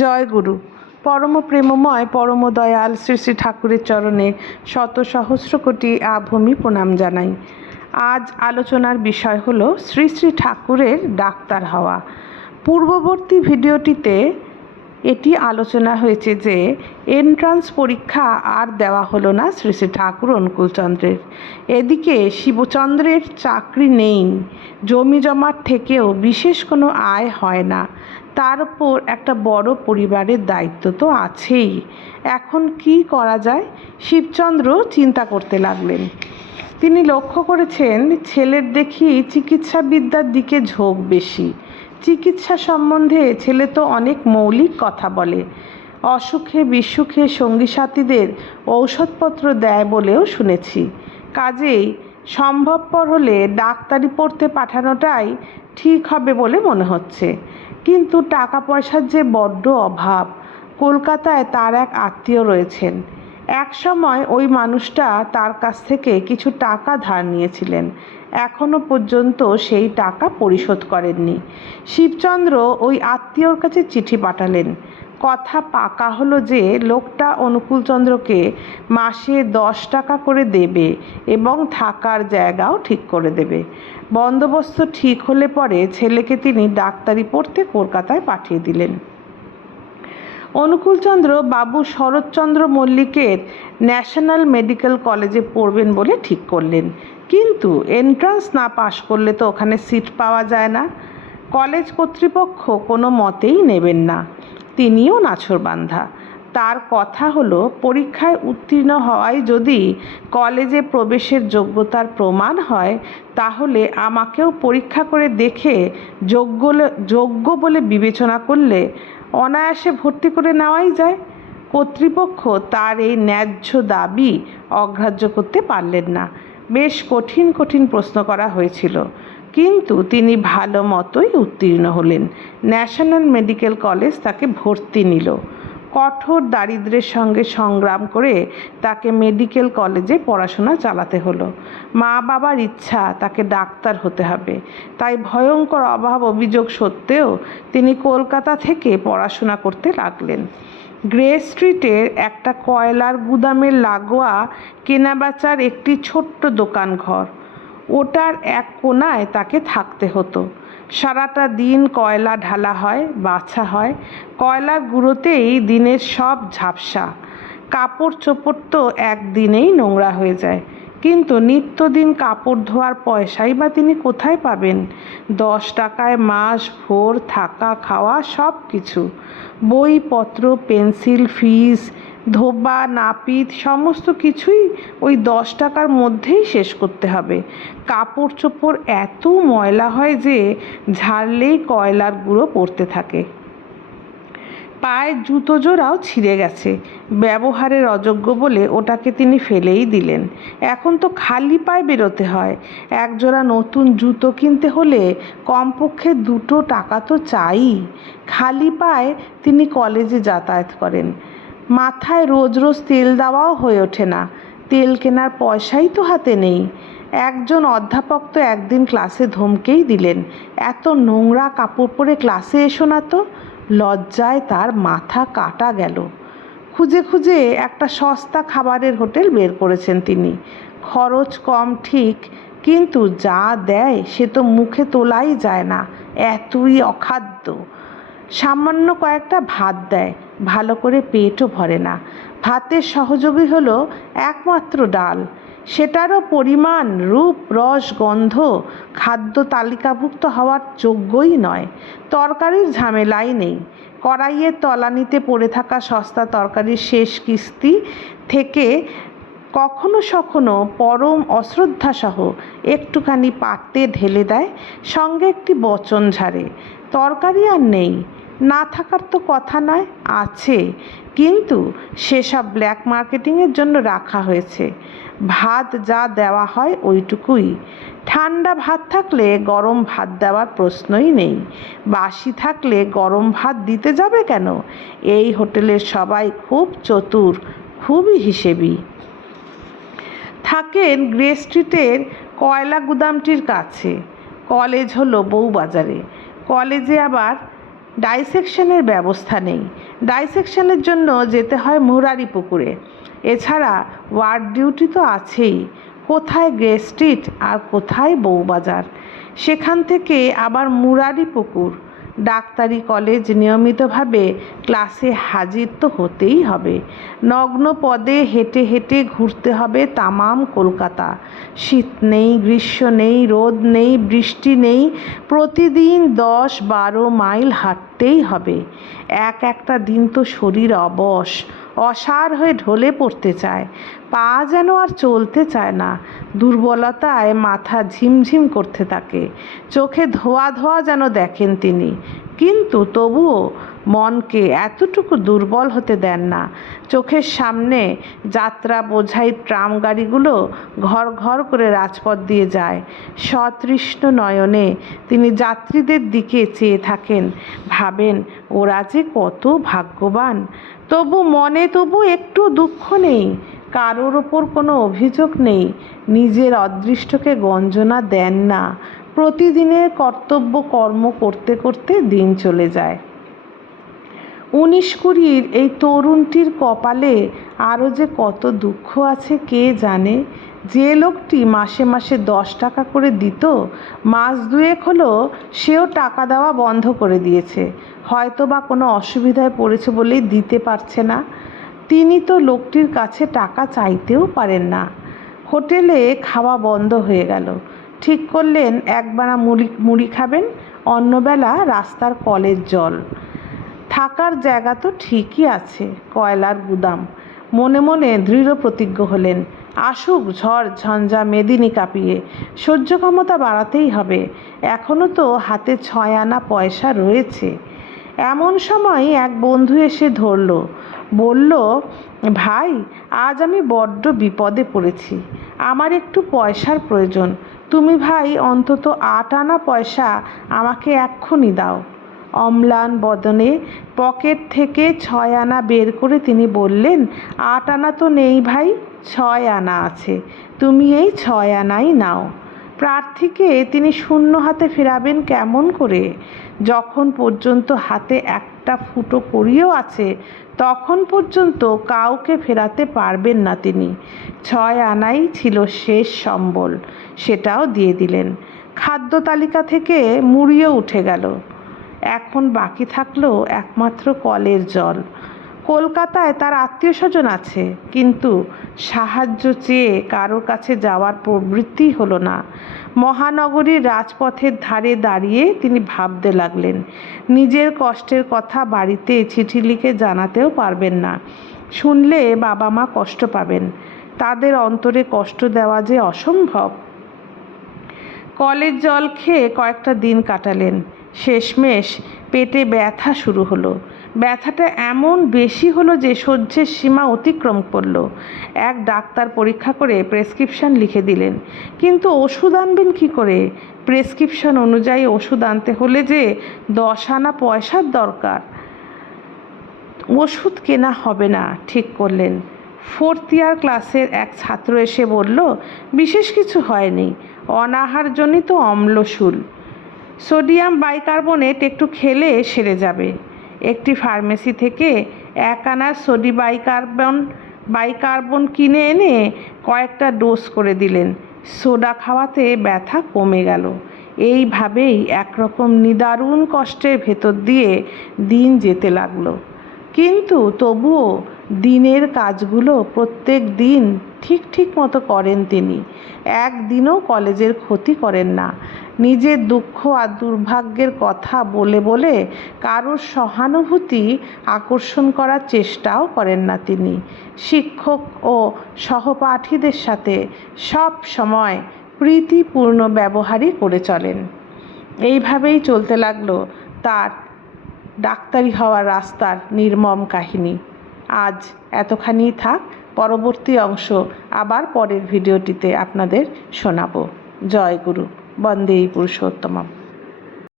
জয় গুরু। পরম প্রেমময় পরম দয়াল শ্রী শ্রী ঠাকুরের চরণে শত সহস্র কোটি আভূমি প্রণাম জানাই। আজ আলোচনার বিষয় হলো শ্রী শ্রী ঠাকুরের ডাক্তার হওয়া। পূর্ববর্তী ভিডিওটিতে এটি আলোচনা হয়েছে যে এন্ট্রান্স পরীক্ষা আর দেওয়া হলো না শ্রী শ্রী ঠাকুর অনুকূলচন্দ্রের। এদিকে শিবচন্দ্রের চাকরি নেই, জমি জমার থেকেও বিশেষ কোনো আয় হয় না, তার উপর একটা বড় পরিবারের দায়িত্ব তো আছেই। এখন কি করা যায়? শিবচন্দ্র চিন্তা করতে লাগলেন। তিনি লক্ষ্য করেছেন ছেলের দেখি চিকিৎসাবিদ্যার দিকে ঝোঁক বেশি। চিকিৎসা সম্বন্ধে ছেলে তো অনেক মৌলিক কথা বলে, অসুখে বিসুখে সঙ্গী সাথীদের ঔষধপত্র দেয় বলেও শুনেছি। কাজেই সম্ভবপর হলে ডাক্তারি পড়তে পাঠানোটাই ঠিক হবে বলে মনে হচ্ছে। কিন্তু টাকা পয়সার যে বড্ড অভাব। কলকাতায় তার এক আত্মীয় রয়েছেন। এক সময় ওই মানুষটা তার কাছ থেকে কিছু টাকা ধার নিয়েছিলেন, এখনো পর্যন্ত সেই টাকা পরিশোধ করেননি। শিবচন্দ্র ওই আত্মীয়র কাছে চিঠি পাঠালেন। কথা পাকা হলো যে লোকটা অনুকূলচন্দ্রকে মাসে 10 টাকা করে দেবে এবং থাকার জায়গাও ঠিক করে দেবে। বন্দোবস্ত ঠিক হলে পরে ছেলেকে তিনি ডাক্তারি পড়তে কলকাতায় পাঠিয়ে দিলেন। অনুকূলচন্দ্র বাবু শরৎচন্দ্র মল্লিকের ন্যাশনাল মেডিকেল কলেজে পড়বেন বলে ঠিক করলেন। কিন্তু এন্ট্রান্স না পাশ করলে তো ওখানে সিট পাওয়া যায় না। কলেজ কর্তৃপক্ষ কোনো মতেই নেবেন না। তিনিও নাছোড়বান্ধা। তার কথা হলো, পরীক্ষায় উত্তীর্ণ হওয়ায় যদি কলেজে প্রবেশের যোগ্যতার প্রমাণ হয়, তাহলে আমাকেও পরীক্ষা করে দেখে যোগ্য বলে বিবেচনা করলে অনায়াসে ভর্তি করে নেওয়াই যায়। কর্তৃপক্ষ তার এই ন্যায্য দাবি অগ্রাহ্য করতে পারলেন না। বেশ কঠিন কঠিন প্রশ্ন করা হয়েছিল, কিন্তু তিনি ভালো মতোই উত্তীর্ণ হলেন। ন্যাশনাল মেডিকেল কলেজ তাকে ভর্তি নিল। কঠোর দারিদ্র্যের সঙ্গে সংগ্রাম করে তাকে মেডিকেল কলেজে পড়াশোনা চালাতে হলো। মা বাবার ইচ্ছা তাকে ডাক্তার হতে হবে, তাই ভয়ঙ্কর অভাব অভিযোগ সত্ত্বেও তিনি কলকাতা থেকে পড়াশোনা করতে লাগলেন। গ্রে স্ট্রিটের একটা কয়লার গুদামের লাগোয়া কেনাবেচার একটি ছোট্ট দোকান ঘর, ওটার এক কোণায় তাকে থাকতে হতো। সারাটা দিন কয়লা ঢালা হয়, বাছা হয়। কয়লার গুঁড়োতেই দিনের সব ঝাপসা। কাপড় চোপড় তো একদিনেই নোংরা হয়ে যায়, কিন্তু নিত্যদিন কাপড় ধোয়ার পয়সাই বা তিনি কোথায় পাবেন? 10 টাকায় মাস ভোর থাকা খাওয়া সব কিছু। বইপত্র, পেন্সিল, ফিস, ধোবা, নাপিত সমস্ত কিছুই ওই 10 টাকার মধ্যেই শেষ করতে হবে। কাপড় চোপড় এত ময়লা হয় যে ঝাড়লেই কয়লার গুঁড়ো পড়তে থাকে। পায়ের জুতো জোড়াও ছিঁড়ে গেছে। ব্যবহারের অযোগ্য বলে ওটাকে তিনি ফেলেই দিলেন। এখন তো খালি পায়ে বেরোতে হয়। একজোড়া নতুন জুতো কিনতে হলে কমপক্ষে 2 টাকা তো চাই। খালি পায়ে তিনি কলেজে যাতায়াত করেন। মাথায় রোজ রোজ তেল দেওয়াও হয়ে ওঠে না। তেল কেনার পয়সাই তো হাতে নেই। একজন অধ্যাপক তো একদিন ক্লাসে ধমকেই দিলেন, এত নোংরা কাপড় পরে ক্লাসে এসো না তো। লজ্জায় তার মাথা কাটা গেল। খুঁজে খুঁজে একটা সস্তা খাবারের হোটেল বের করেছেন তিনি। খরচ কম ঠিক, কিন্তু যা দেয় সে তো মুখে তোলাই যায় না, এতই অখাদ্য। সামান্য কয়েকটা ভাত দেয়, ভালো করে পেটও ভরে না। ভাতের সহযোগী হলো একমাত্র ডাল, সেটারও পরিমাণ, রূপ, রস, গন্ধ খাদ্য তালিকাভুক্ত হওয়ার যোগ্যই নয়। তরকারির ঝামেলাই নেই। কড়াইয়ের তলানিতে পড়ে থাকা সস্তা তরকারির শেষ কিস্তি থেকে কখনো সখনো পরম অশ্রদ্ধাসহ একটুখানি পাত্রে ঢেলে দেয়, সঙ্গে একটি বচন ঝাড়ে। তরকারি আর নেই, না থাকার তো কথা নয়, আছে, কিন্তু সেসব ব্ল্যাক মার্কেটিংয়ের জন্য রাখা হয়েছে। ভাত যা দেওয়া হয় ওইটুকুই। ঠান্ডা ভাত থাকলে গরম ভাত দেওয়ার প্রশ্নই নেই। বাসি থাকলে গরম ভাত দিতে যাবে কেন? এই হোটেলের সবাই খুব চতুর, খুবই হিসেবি। থাকেন গ্রে স্ট্রিটের কয়লা গুদামটির কাছে। কলেজ হলো বউবাজারে। কলেজে আবার ডাইসেকশনের ব্যবস্থা নেই। ডাইসেকশনের জন্য যেতে হয় মুরারিপুকুরে। এছাড়া ওয়ার্ড ডিউটি তো আছেই, কোথায় গ্রে স্ট্রিট আর কোথায় বউবাজার, সেখান থেকে আবার মুরারিপুকুর। ডাক্তারি কলেজ নিয়মিতভাবে ক্লাসে হাজির তো হতেই হবে। নগ্ন পদে হেঁটে হেঁটে ঘুরতে হবে তামাম কলকাতা। শীত নেই, গ্রীষ্ম নেই, রোদ নেই, বৃষ্টি নেই, প্রতিদিন 10-12 মাইল হাঁটতেই হবে। একটা দিন তো শরীর অবশ, অসাড় হয়ে ঢলে পড়তে চায়, পা যেন আর চলতে চায় না। দুর্বলতায় মাথা ঝিমঝিম করতে থাকে, চোখে ধোয়া ধোয়া যেন দেখেন তিনি। কিন্তু তবুও মনকে এতটুকু দুর্বল হতে দেন না। চোখের সামনে যাত্রা বোঝাই ট্রাম গাড়িগুলো ঘর ঘর করে রাজপথ দিয়ে যায়। সতৃষ্ণ নয়নে তিনি যাত্রীদের দিকে চেয়ে থাকেন, ভাবেন ওরা যে কত ভাগ্যবান। তবু একটু দুঃখ নেই, কারোর ওপর কোনো অভিযোগ নেই, নিজের অদৃষ্টকে গঞ্জনা দেন না। প্রতিদিনের কর্তব্য কর্ম করতে করতে দিন চলে যায়। 19-20 এই তরুণটির কপালে আরও যে কত দুঃখ আছে কে জানে। যে লোকটি মাসে মাসে 10 টাকা করে দিত, মাস দুয়েক হলো সেও টাকা দেওয়া বন্ধ করে দিয়েছে। হয়তো বা কোনো অসুবিধায় পড়েছে বলেই দিতে পারছে না। তিনি তো লোকটির কাছে টাকা চাইতেও পারেন না। হোটেলে খাওয়া বন্ধ হয়ে গেল। ঠিক করলেন একবেলা মুড়ি খাবেন, অন্যবেলা রাস্তার কলের জল। থাকার জায়গা তো ঠিকই আছে, কয়লার গুদাম। মনে মনে দৃঢ় প্রতিজ্ঞ হলেন, আসুক ঝড় ঝঞ্ঝা মেদিনী কাঁপিয়ে, সহ্য ক্ষমতা বাড়াতেই হবে। এখনও তো হাতে 6 আনা পয়সা রয়েছে। এমন সময় এক বন্ধু এসে ধরল, বলল, ভাই আজ আমি বড্ড বিপদে পড়েছি, আমার একটু পয়সার প্রয়োজন। তুমি ভাই অন্তত 8 আনা পয়সা আমাকে এক্ষুনি দাও। অম্লান বদনে পকেট থেকে 6 আনা বের করে তিনি বললেন, 8 আনা তো নেই ভাই, 6 আনা আছে, তুমি এই 6 আনাই নাও। প্রার্থীকে তিনি শূন্য হাতে ফেরাবেন কেমন করে? যখন পর্যন্ত হাতে একটা ফুটো কড়িও আছে তখন পর্যন্ত কাউকে ফেরাতে পারবেন না তিনি। 6 আনাই ছিল শেষ সম্বল, সেটাও দিয়ে দিলেন। খাদ্য তালিকা থেকে মুড়িও উঠে গেল। এখন বাকি থাকলো একমাত্র কলের জল। কলকাতায় তার আত্মীয় স্বজন আছে, কিন্তু সাহায্য চেয়ে কারোর কাছে যাওয়ার প্রবৃত্তি হলো না। মহানগরীর রাজপথের ধারে দাঁড়িয়ে তিনি ভাবতে লাগলেন, নিজের কষ্টের কথা বাড়িতে চিঠি লিখে জানাতেও পারবেন না। শুনলে বাবা মা কষ্ট পাবেন, তাদের অন্তরে কষ্ট দেওয়া যে অসম্ভব। কলের জল খেয়ে কয়েকটা দিন কাটালেন। শেষমেশ পেটে ব্যথা শুরু হলো। ব্যথাটা এমন বেশি হলো যে সহ্যের সীমা অতিক্রম করলো। এক ডাক্তার পরীক্ষা করে প্রেসক্রিপশন লিখে দিলেন, কিন্তু ওষুধ আনবেন কী করে? প্রেসক্রিপশন অনুযায়ী ওষুধ আনতে হলে যে 10 আনা পয়সার দরকার। ওষুধ কেনা হবে না ঠিক করলেন। 4th ইয়ার ক্লাসের এক ছাত্র এসে বলল, বিশেষ কিছু হয়নি, অনাহারজনিত অম্লশূল, সোডিয়াম বাইকার্বনেট একটু খেলে সেরে যাবে। একটি ফার্মেসি থেকে 1 আনার বাইকার্বন কিনে এনে কয়েকটা ডোজ করে দিলেন। সোডা খাওয়াতে ব্যথা কমে গেল। এইভাবেই একরকম নিদারুণ কষ্টের ভেতর দিয়ে দিন যেতে লাগলো। কিন্তু তবুও দিনের কাজগুলো প্রত্যেক দিন ঠিক মতো করেন তিনি। একদিনও কলেজের ক্ষতি করেন না। নিজের দুঃখ আর দুর্ভাগ্যের কথা বলে বলে কারোর সহানুভূতি আকর্ষণ করার চেষ্টাও করেন না তিনি। শিক্ষক ও সহপাঠীদের সাথে সব সময় প্রীতিপূর্ণ ব্যবহারই করে চলেন। এইভাবেই চলতে লাগলো তার ডাক্তারি হওয়ার রাস্তার নির্মম কাহিনী। আজ এতখানিই থাক, পরবর্তী অংশ আবার পরের ভিডিওটিতে আপনাদের শোনাবো। জয় গুরু, বন্দে পুরুষোত্তমম।